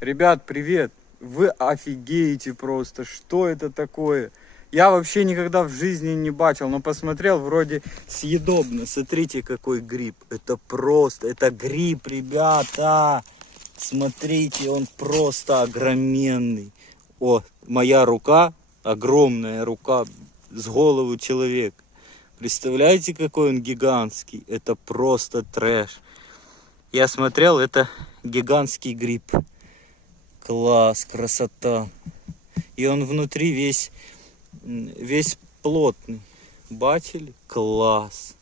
Ребят, привет! Вы офигеете просто, что это такое? Я вообще никогда в жизни не бачил, но посмотрел, вроде съедобно. Смотрите, какой гриб. Это просто, это гриб, ребята. Смотрите, он просто огроменный. О, моя рука, огромная рука, с голову человека. Представляете, какой он гигантский? Это просто трэш. Я смотрел, это гигантский гриб. Класс, красота. И он внутри весь плотный. Бачили? Класс.